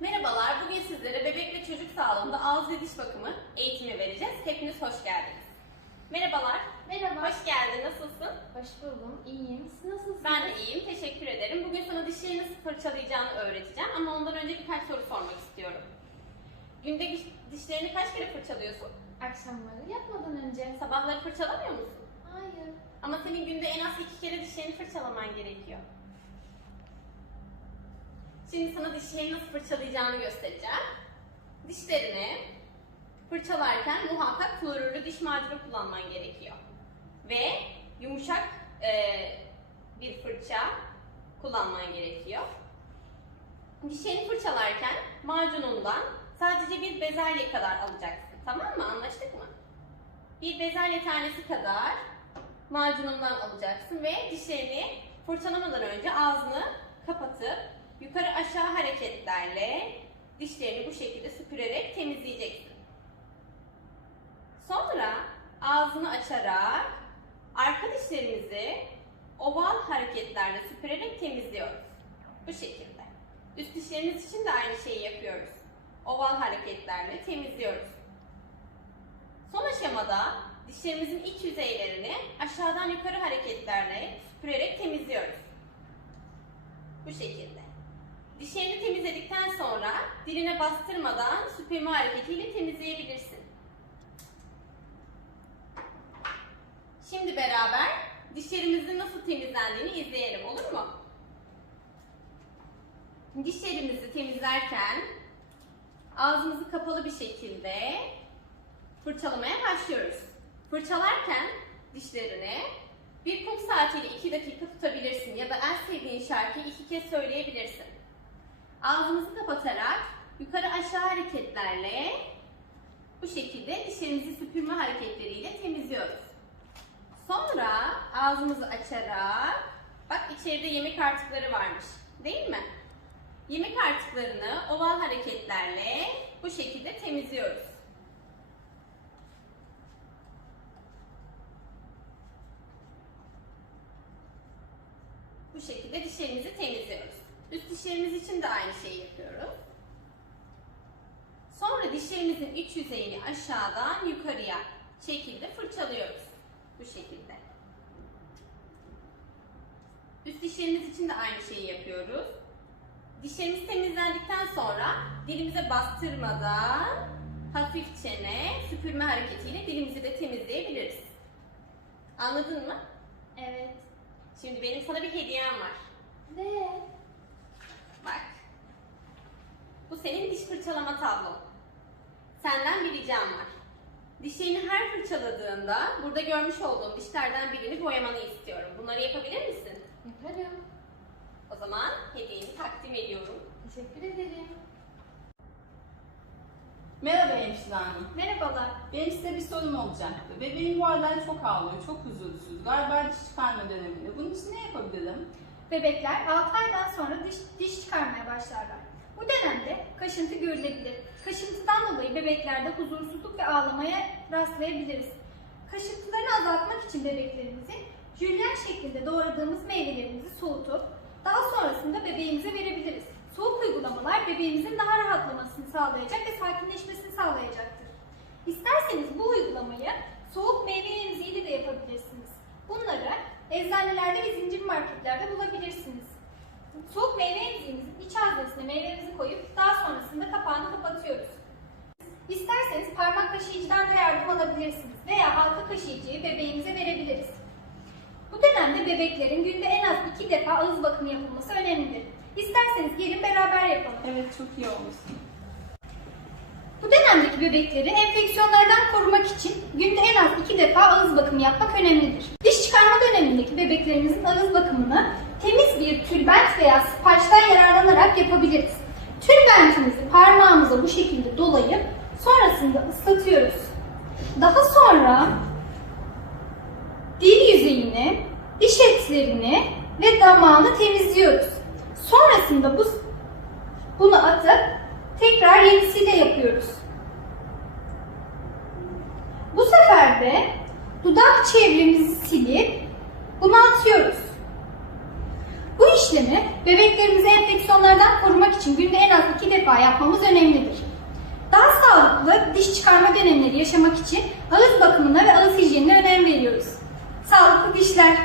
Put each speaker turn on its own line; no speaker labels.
Merhabalar, bugün sizlere bebek ve çocuk sağlığında ağız ve diş bakımı eğitimi vereceğiz. Hepiniz hoş geldiniz. Merhabalar,
Merhaba.
hoş geldin, nasılsın?
Hoş buldum. İyiyim. Siz nasılsınız?
Ben de iyiyim, teşekkür ederim. Bugün sana dişlerini nasıl fırçalayacağını öğreteceğim ama ondan önce birkaç soru sormak istiyorum. Günde diş- dişlerini kaç kere fırçalıyorsun?
Akşamları yapmadan önce.
Sabahları fırçalamıyor musun?
Hayır.
Ama senin günde en az iki kere dişlerini fırçalaman gerekiyor. Şimdi sana dişlerini nasıl fırçalayacağını göstereceğim. Dişlerini fırçalarken muhakkak klorürlü diş macunu kullanman gerekiyor. Ve yumuşak eee, bir fırça kullanman gerekiyor. Dişlerini fırçalarken macunundan sadece bir bezelye kadar alacaksın. Tamam mı? Anlaştık mı? Bir bezelye tanesi kadar macunundan alacaksın ve dişlerini fırçalamadan önce ağzını kapatıp yukarı aşağı hareketlerle dişlerini bu şekilde süpürerek temizleyeceksin. Sonra ağzını açarak arka dişlerimizi oval hareketlerle süpürerek temizliyoruz. Bu şekilde. Üst dişlerimiz için de aynı şeyi yapıyoruz. Oval hareketlerle temizliyoruz. Son aşamada dişlerimizin iç yüzeylerini aşağıdan yukarı hareketlerle süpürerek temizliyoruz. Bu şekilde. Dişlerini temizledikten sonra diline bastırmadan süpürme hareketiyle temizleyebilirsin. Şimdi beraber dişlerimizin nasıl temizlendiğini izleyelim olur mu? Dişlerimizi temizlerken ağzımızı kapalı bir şekilde fırçalamaya başlıyoruz. Fırçalarken dişlerini bir kum saatiyle 2 dakika tutabilirsin ya da en sevdiğin şarkıyı iki kez söyleyebilirsin. Ağzımızı kapatarak yukarı aşağı hareketlerle bu şekilde dişlerimizi süpürme hareketleriyle temizliyoruz. Sonra ağzımızı açarak bak içeride yemek artıkları varmış değil mi? Yemek artıklarını oval hareketlerle bu şekilde temizliyoruz. Bu şekilde dişlerimizi temizliyoruz. Üst dişlerimiz için de aynı şeyi yapıyoruz. Sonra dişlerimizin iç yüzeyini aşağıdan yukarıya şekilde fırçalıyoruz. Bu şekilde. Üst dişlerimiz için de aynı şeyi yapıyoruz. Dişlerimiz temizlendikten sonra dilimize bastırmadan hafifçene süpürme hareketiyle dilimizi de temizleyebiliriz. Anladın mı?
Evet.
Şimdi benim sana bir hediyem var.
Ve
Bak. Bu senin diş fırçalama tablon. Senden bir ricam var. Dişlerini her fırçaladığında burada görmüş olduğum dişlerden birini boyamanı istiyorum. Bunları yapabilir misin?
yaparım.
O zaman hediyemi takdim ediyorum.
Teşekkür ederim.
Merhaba hemşire hanım.
Merhabalar.
Benim size bir sorum olacaktı. Bebeğim bu aralar çok ağlıyor, çok huzursuz. Galiba diş çıkarma döneminde. Bunun için ne yapabilirim?
Bebekler 6 aydan sonra diş, diş çıkarmaya başlarlar. Bu dönemde kaşıntı görülebilir. Kaşıntıdan dolayı bebeklerde huzursuzluk ve ağlamaya rastlayabiliriz. Kaşıntılarını azaltmak için bebeklerimizi jülyen şeklinde doğradığımız meyvelerimizi soğutup daha sonrasında bebeğimize verebiliriz. Soğuk uygulamalar bebeğimizin daha rahatlamasını sağlayacak ve sakinleşmesini sağlayacaktır. İsterseniz bu uygulamayı soğuk meyve emziğiyle de yapabilirsiniz. Bunları eczanelerde ve zincir marketlerde bulabilirsiniz. Soğuk meyve emziğimizin iç haznesine meyvemizi koyup daha sonrasında kapağını kapatıyoruz. İsterseniz parmak kaşıyıcıdan da yardım alabilirsiniz veya halka kaşıyıcıyı bebeğimize verebiliriz. Bu dönemde bebeklerin günde en az iki defa ağız bakımı yapılması önemlidir. İsterseniz gelin beraber yapalım.
Evet, çok iyi olmuşsun.
Bu dönemdeki bebekleri enfeksiyonlardan korumak için günde en az iki defa ağız bakımı yapmak önemlidir. Diş çıkarma dönemindeki bebeklerimizin ağız bakımını temiz bir tülbent veya spaçtan yararlanarak yapabiliriz. Tülbentimizi parmağımıza bu şekilde dolayıp sonrasında ıslatıyoruz. Daha sonra dil yüzeyini, diş etlerini ve damağını temizliyoruz. Sonrasında bu bunu atıp tekrar yenisiyle yapıyoruz. Bu sefer de dudak çevremizi silip bunu atıyoruz. Bebeklerimizi enfeksiyonlardan korumak için günde en az iki defa yapmamız önemlidir. Daha sağlıklı diş çıkarma dönemleri yaşamak için ağız bakımına ve ağız hijyenine önem veriyoruz. Sağlıklı dişler.